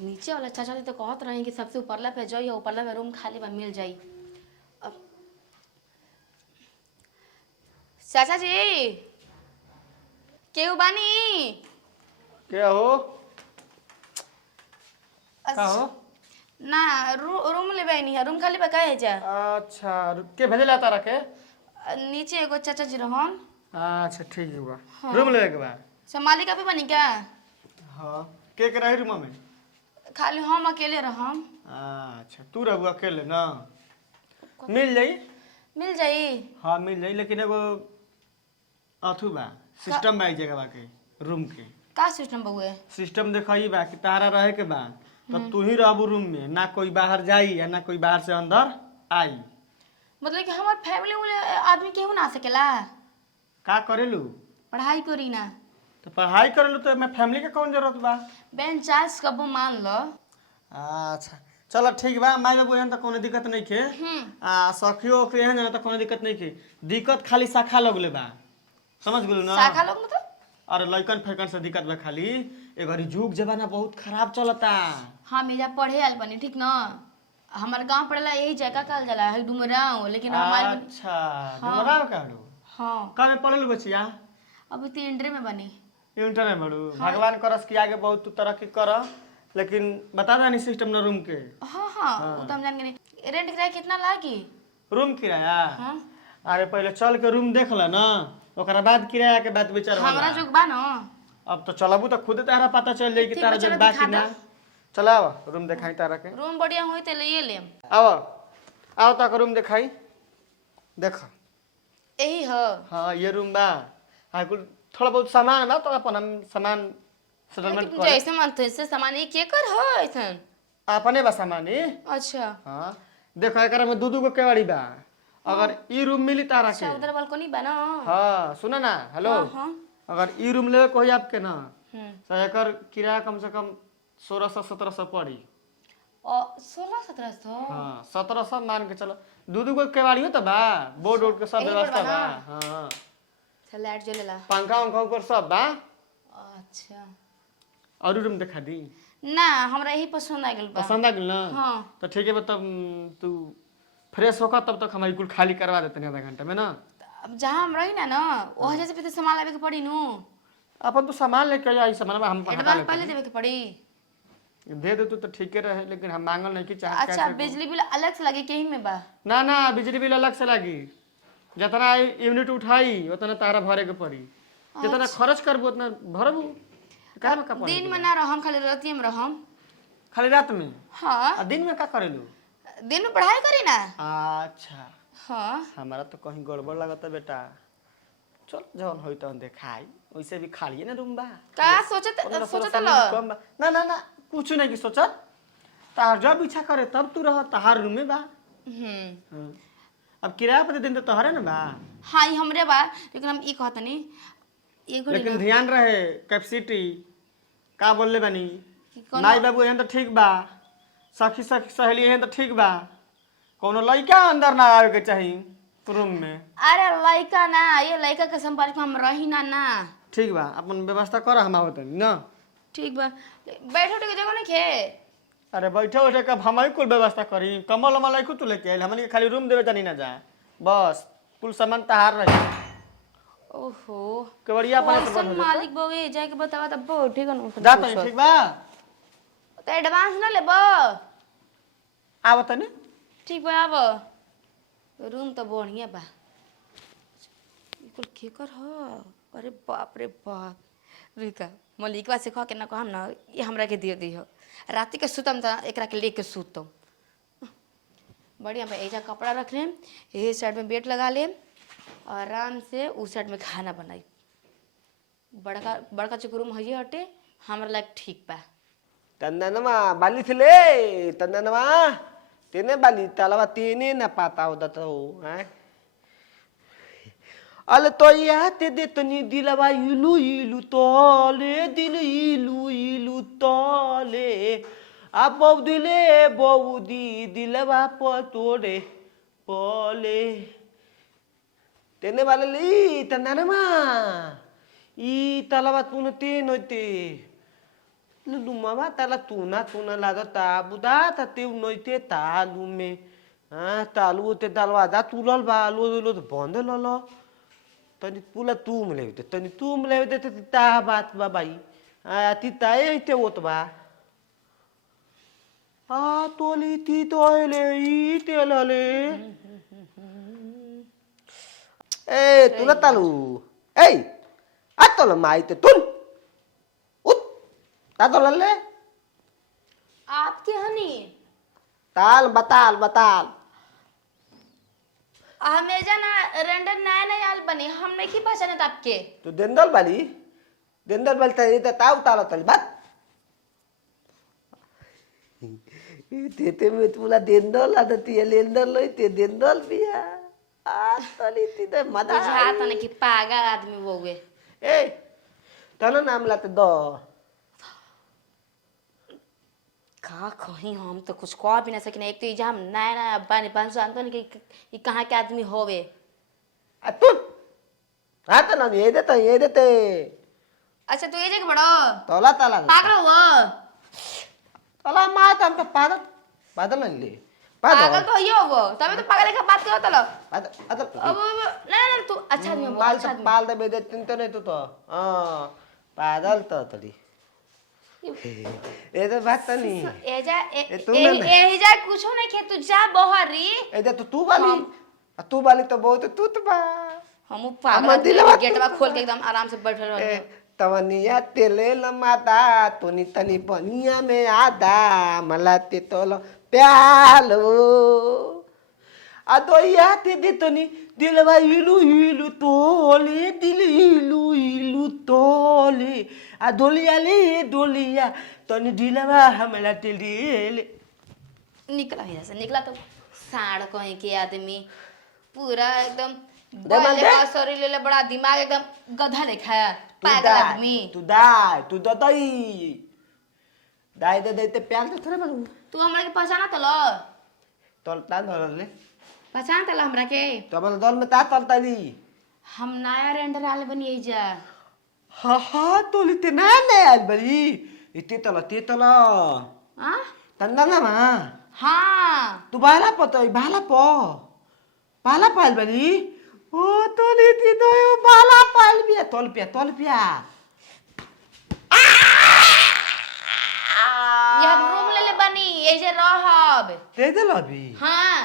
नीचे वाला चाचा जी तो कहत रहे कि सबसे ऊपरला पे जाइए, ऊपरला पे रूम खाली बा मिल जाई। अब चाचा जी केहू बानी? क्या हो? का हो? ना रूम लेबे नहीं है, रूम खाली बा काहे जा? अच्छा, के भेजला तारा के? नीचे एगो चाचा जी रहन। अच्छा ठीक है बा। हाँ। रूम लेवे के बा? सब मालिक अभी बनी क्या? हाँ। के रही रूम में? खाली हम अकेले रहम। अच्छा तू रहू अकेले ना? मिल जाई। मिल जाई। हाँ मिल जाई, लेकिन एगो अथु बा, सिस्टम बा एक जगह के रूम के। का सिस्टम बउए? सिस्टम देखई बा कि तारा रहे के बा तो तू ही रहबू रूम में, ना कोई बाहर जाई या ना कोई बाहर से अंदर आई। मतलब कि हमार फैमिली वाले आदमी केहू ना आ सकेला? का करेलू? पढ़ाई करी ना। तो पढ़ाई करेलू तो मैं फैमिली के कौन जरूरत बा? बेन चांस कबो मान लो। अच्छा चलो ठीक बा, माई बाबू एहन तो कोनो दिक्कत नहीं खे। सखियो ओखियो एहन तो कोनो दिक्कत नहीं खे। दिक्कत खाली शाखा लगले बा, समझ गेलू ना? शाखा लोग मतलब? अरे लइकन फैकन से दिक्कत बा खाली। ए घड़ी जुग जमाना बहुत खराब चलता। हाँ मेजा पढ़े आल बनी ठीक ना। हमार गांव पड़ेला यही जगह कहल जाला है डुमराव, लेकिन हमारे अच्छा डुमराव का हड़ू? हाँ का में पढ़ल बचिया? अभी तो इंटर में बनी। इंटर में बड़ू? भगवान करस कि आगे बहुत तू तरक्की कर, लेकिन बता दा नहीं सिस्टम ना रूम के। हाँ हाँ वो तो हम जान गए। रेंट किराया कितना लागी? रूम किराया? हाँ अरे पहले चल के रूम देख ल ना, ओकरा बाद किराया के बात विचार होला। हमारा जोग बा ना। अब तो चलबू तो खुद तारा पता चल जाई कि ठीक तारा बा, चलो जब बा दिखा कि ना। दो। चला आवा रूम दिखाई तारा के। रूम बढ़िया होई तो ले लेम। आवा आओ तक रूम दिखाई। देख यही हो। हाँ ये रूम बा। हाँ कुल थोड़ा बहुत सामान बा तो अपन हम सामान सेटलमेंट कर। जैसे मन तैसे सामान एक कर हो ऐसन। अपने बा सामान ही। अच्छा हाँ देखो एकरा में दू गो केवाड़ी बा। अगर ई रूम मिली तारा के। उधर बालकनी बा ना। हाँ सुना ना, हेलो। हाँ हाँ। अगर ई रूम लेवे कोई आपके ना हम्म। तो एकर किराया कम से कम 1600-1700 पड़ी। और 1600-1700? हाँ 1700 मान के चलो। दू गो केवाड़ी हो तो बा, बोर्ड वोर्ड के सब यही व्यवस्था बा बा। हाँ चल लाइट जलेला। पंखा उंखा ऊपर सब बा। अच्छा और रूम दिखा दी? ना हमरा यही पसंद आ गेल बा। पसंद आ गेल ना? हाँ तो ठीक है, तब तू फ्रेश होकर तब तक हमारी कुल खाली करवा देते हैं आधा घंटा में ना। अब जहाँ हम रही ना वहाँ जैसे फिर सामान लावे के पड़ी नू। अपन तो सामान लेके आई सामान हम हटा एडवांस लेते पहले हैं। देवे के पड़ी। दे दे तू तो ठीक है रहे, लेकिन हम मांगल नहीं कि चाहे अच्छा बिजली बिल अलग से लगे के ही में बा? ना ना बिजली बिल अलग से लगी। जितना यूनिट उठाई उतना तारा भरे के पड़ी, जितना खर्च करबू उतना भरबू। का में का पड़ी? दिन में ना रहम, खाली रातिए में रहम। खाली रात में? हाँ आ दिन में का करेलू? दिन में पढ़ाई करी ना। अच्छा हाँ हमारा तो कहीं गड़बड़ लगता बेटा। चल जौन होई तौन देखाई, वैसे भी खाली ना रूम बा। का सोचत 15-16 लो। कम बा। ना ना ना कुछ नहीं की सोचत। तार जब इच्छा करे तब तू रह, तहार रूम में बा। अब किराया पर दिन तो तोहरे ना बा। हाँ ये हमरे बा, लेकिन हम ई कहतनी एगो लेकिन ध्यान रहे कैपेसिटी का बोलले बानी। कौनो- माई बाबू एहन तो ठीक बा, सखी सखी सहेली एहन तो ठीक बा, कोनो लड़का अंदर ना आवे के चाहिए रूम में। अरे लड़का ना, ये लड़का के संपर्क में हम रही ना ना। ठीक बा अपन व्यवस्था कर, हम आवत ना। ठीक बा बैठो के जगह नहीं खे। अरे बैठे उठे कब हम ही कुल व्यवस्था करी। कमल उमल नहीं तू लेके आइल, हमनी के खाली रूम देवे तनी ना जाए बस। कुल सामान तहार रही। ओहो केवड़िया अपने से कौन बंद हो मालिक बवे जाके बतावा तब बो ठीक है ना। जा तनी ठीक बा। तो एडवांस ना लेबो? आवत तनी। ठीक बा आब। रूम तो बढ़िया बा। कुल केकर ह? अरे बाप रे बाप। रुका मलिकवा से कह के ना कहम ना ये हमरा के दियो दियो। राति के सुतम त एकरा के लेके सुतम। बढ़िया बा। एजा कपड़ा रख लेम, यही साइड में बेड लगा लेम, आराम से उस साइड में खाना बनाई। बड़का बड़का चुक रूम है हटे, हमरा लायक ठीक बा। तंदनमा बाली थिले तंदनमा तेने बाली तलवा तेने न पाता होता तो हैं। अल तो याते दे तनी दिलवा इलू इलू तोले दिल इलू इलू तोले अब दिले बौदी दिलवा पतोड़े पोले तेने वाले ली तंदनमा ई तलवा तुन ते नोते Lumama tala tuna lada ta buda ta te noite ta lume. Ah, ta lu te dalwa da tulal ba lu bonde lolo. Tani pula tum levde, tani tum levde te ta bat ba bai. Ah, ti ta e te ot ba. Ah, toli ti toile I te lale. Eh, tula talu. Hey, atol mai te tul. Tato lalle? आपके हनी Tal batal. हमेशा ना render नया नया आल बनी हम नहीं की पहचानत आपके Tu dendol bali? Dendol bali tadi ta tahu talo tali bat. Tete me pula dendol ada tia lendol loi te dendol biya. Ah, tali ti da mada. बुझाता नहीं कि पागल आदमी वो गए Eh, tano naam late do. का कहीं हम तो कुछ कह भी नहीं सके एक तो ये हम नया नया अब्बा ने बन जानते नहीं कि ये कहाँ के आदमी होवे Atun. Ata na ye dete. अच्छा तो ये जगह बड़ो Tola tala. पागल हुआ Tola ma tam ta padal. Padal nali. पागल तो ये हो तभी तो पागल का बात करो तलो Padal. अब नहीं तू अच्छा आदमी हो पाल अच्छा आदमी पाल दे बेदे तिंतो नहीं तो हाँ पागल तो तली ये तो बात तो नहीं एजा तू ना ना। एजा कुछ नहीं खे तू जा बहरी ये तो तू वाली तो बहुत तू तो बा हम हम पागल दिलवा गेटवा खोल के एकदम आराम से बैठल रह तवनिया तेले लमादा तोनी तनी बनिया में आदा मला ते तोलो प्यालो अदोया ते दे तोनी दिलवा इलू तोले दिल इलू तोले डोलिया तोनी दिलवा हमला तेले निकला यहाँ से निकला तो साड़ कहीं के आदमी पूरा एकदम दे शरीर ले बड़ा दिमाग एकदम गधा लेखा है पागल आदमी तू दाई दे देते प्यार तो थोड़ा बनू तू हमरा के पहचाना तलो तोलता धरले पहचान तलो हमरा के तो अपन दल में ता तलता दी हम नया रेंडर आले बनी जा हा तोली ते ना आल बरी इते तला आ तंदा ना मा हाँ तू बाला पाल बरी ओ तोली ती तो यो बाला पाल बिया तोल पिया ये रूम ले बनी ये जे रहब ते दे लबी हाँ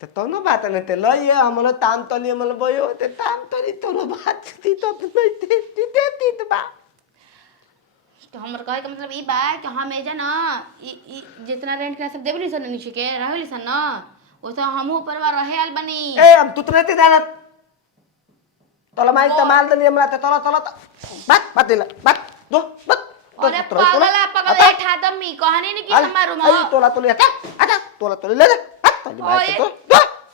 ते तनो बात ने ते लय हमलो ताम तली हमलो बयो ते ताम तली तोरो बात ती तो नहीं ते बा तो हमर कहे का मतलब ई बा कि हम एजा ना ई जितना रेंट के सब देबली सन नीचे के रहली सन ना ओसे हमहु परवा रहे आल बनी ए हम तुतने ते जानत तोला माई तमाल दली हमरा ते तोला बात दो अरे पागल ठा दमी कहने नहीं कि हमारो मां आई तोला आता तोला ले तली माई तो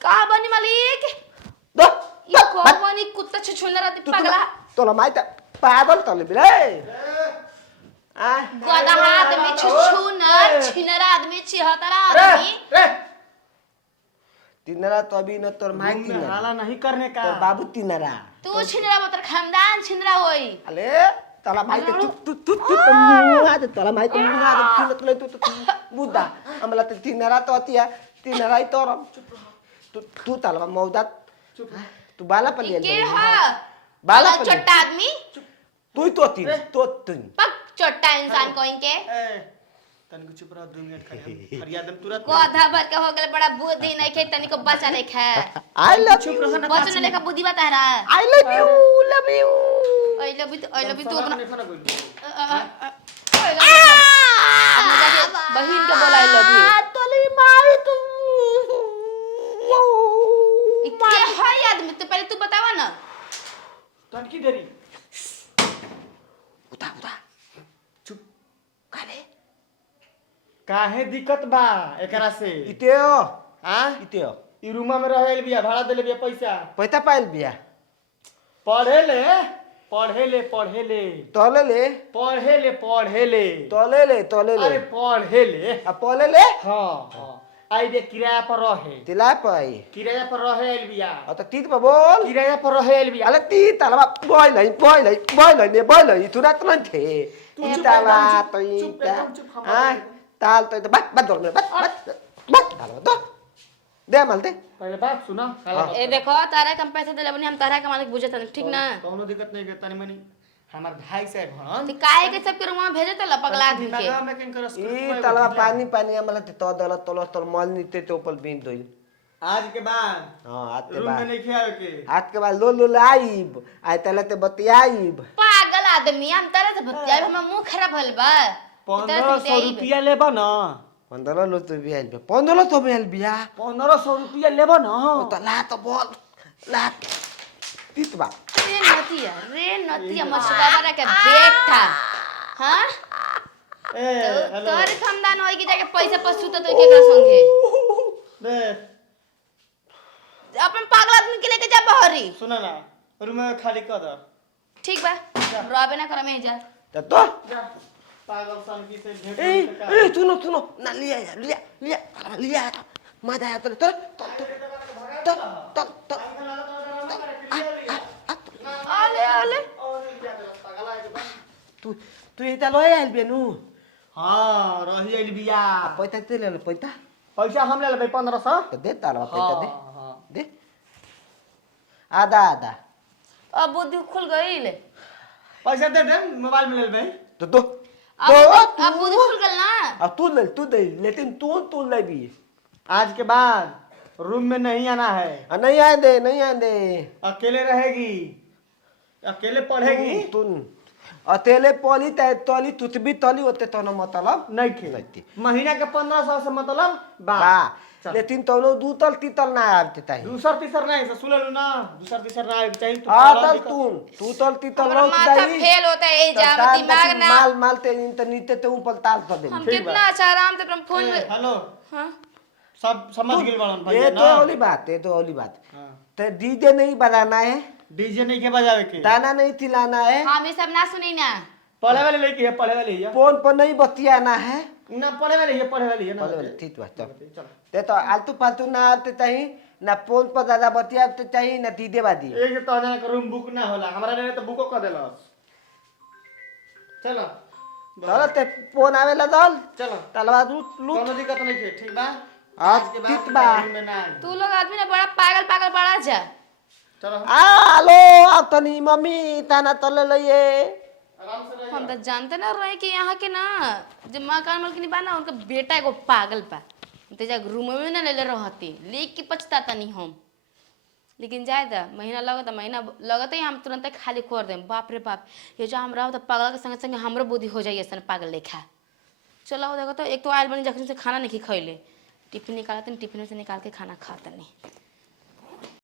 का बनी मालिक दो ये को बनी कुत्ता छुछुला रहती पगला तोला माई त पागल तली बिले आ गधा आदमी छुछुनर छिनरा आदमी छिहतरा आदमी तिनरा तो अभी न तोर माई तिनरा हाला नहीं करने का तोर बाबू तिनरा तू छिनरा मतलब खानदान छिनरा होई अले तला माई तू मुआ दे तला माई मुआ दे तू बुदा हमला ते तिनरा तो अतिया तिनरा ही तोर तू तलवा मौदा तू बाला पर ले के हा बाला बाला छोटा आदमी तू तो तीन पक छोटा इंसान कोइन के तनिको चुप रह 2 मिनट खाली फरियाद में तुरंत गधा भर के हो गए बड़ा बुद्धि नहीं खे तनिको बचा नहीं खे आई लव चुप यू रह ना बचा नहीं खे बुद्धि बता रहा है I love you I love you तू अपना नहीं फना बोल बहन के बोला आई लव यू तली माई तू के है आदमी तो पहले तू बतावा ना तनकी देरी उठा चुप काले काहे दिक्कत बा एकरा से इतेओ हां इतेओ ई रूमा में रहेल बिया भाड़ा देले बिया पैसा पैसा पाइल बिया पढ़े ले तोले ले पढ़े ले तोले ले अरे पढ़े ले आ पोले ले हाँ हाँ आई बे किराया पर रहे तिला पाई किराया पर रहे आइल बिया त तीत पर बोल किराया पर रहे आइल बिया अले ती तलवा बोल नै तुरंत न थे तू ती चुप तलवा एकदम तो चुप, एकदम चुप, हम हां ताल तो बस दौड़ में बस तलवा दो दे मालते पहले बात सुना ए देखो तारा कम पैसे देले बनी हम तारा के मालिक बुझे तनी ठीक ना कौनो दिक्कत नहीं करता नहीं मनी हमार भाई साहब हन तो काहे के सब के रूम में भेजे त पगला आदमी के दिमाग में किन करस ई तलवा पानी मला ते तो दल तल मल नीते तो ऊपर बीन दोई आज के बाद हां आते रूम में बाद नहीं खेल के आज के बाद लो आईब आय तले ते बतियाईब पागल आदमी हम तारा से बतियाई हमर मुंह खराब भइल बा 1500 रुपया लेबा ना 15 लो तो बियाल पे 15 तो बियाल बिया 1500 रुपया लेबा ना तो ला तो बोल ला तीतबा रे नतिया मछुआरा के बेटा हां ए हेलो तोर खानदान होई कि जाके पैसा पसू तो केकरा संगे दे अपन पागल आदमी के लेके जा बहरी सुना ना रूम में खाली कर दे ठीक बा रहबे ना करमे जा तो जा पागल सन की से भेंट ए सुनो ना लिया मजा आया तो आले तू इता लोय आइल बेनु हां रही आइल बिया पैसा ते ले पैसा पैसा हम ले लेबै 1500 तो दे तारवा पैसा दे हां दे आधा अब बुद्धि खुल गईल पैसा दे दे मोबाइल में ले लेबै तो अब बुद्धि खुल गल ना अब तू दे लेकिन तू ले भी आज के बाद रूम में नहीं आना है नहीं आए दे अकेले रहेगी अकेले पढ़ेगी तू अकेले पली तली तुतबी तली होते तो न मतलब नहीं खेलती महीना के 1500 से मतलब बा लेकिन तो लोग दूतल तीतल ना आते ताई दूसर तीसर नहीं से सुन लो ना दूसर तीसर ना चाहिए तो तल तू तल तीतल हमरा लोग माथा दाई फेल होता है जा दिमाग ना माल ते नीते ते ऊपर ताल तो दे हम कितना अच्छा आराम से अपना फोन में हेलो हां सब समझ गेल बाड़न भाई ये ना तो ओली बात हां ते डीजे नहीं बजाना है डीजे नहीं के बजावे के ताना नहीं चिल्लाना है हम ये सब ना सुनी ना पढ़े वाले लेके है पढ़े वाले है फोन पर नहीं बतियाना है ना पढ़े वाले है पढ़े वाले है ना ठीक बात चलो ते तो आलतू फालतू ना आते चाहिए ना फोन पर ज्यादा बतियाते चाहिए ना दीदे बादी एक तो ना रूम बुक ना होला हमरा ने तो बुको कर देलस चलो चलो ते फोन आवेला दल चलो तलवा लू कोनो दिक्कत नहीं है ठीक बा आज के ठीक बाद बा रूम में ना तू लोग आदमी ना बड़ा पागल पड़ा जा चलो आलो अब तनी मम्मी ताना तले लइए आराम से रहिए हम तो जानते ना रहे कि यहाँ के ना जो मकान मालकिन बा ना उनका बेटा एगो पागल बा तो जा रूम में ना ले रहती लेक के पछताता नहीं हम लेकिन जाए दा महीना लगता ही हम तुरंत खाली कर दें बाप रे बाप ये जो हम रहो तो पागल के संगे संगे हमरो बुद्धि हो जाइए ऐसा पागल लेखा चलो देखो तो एक तो आयल बनी जखन से खाना नहीं खैले टिफिन निकालते टिफिन से निकाल के खाना खाता नहीं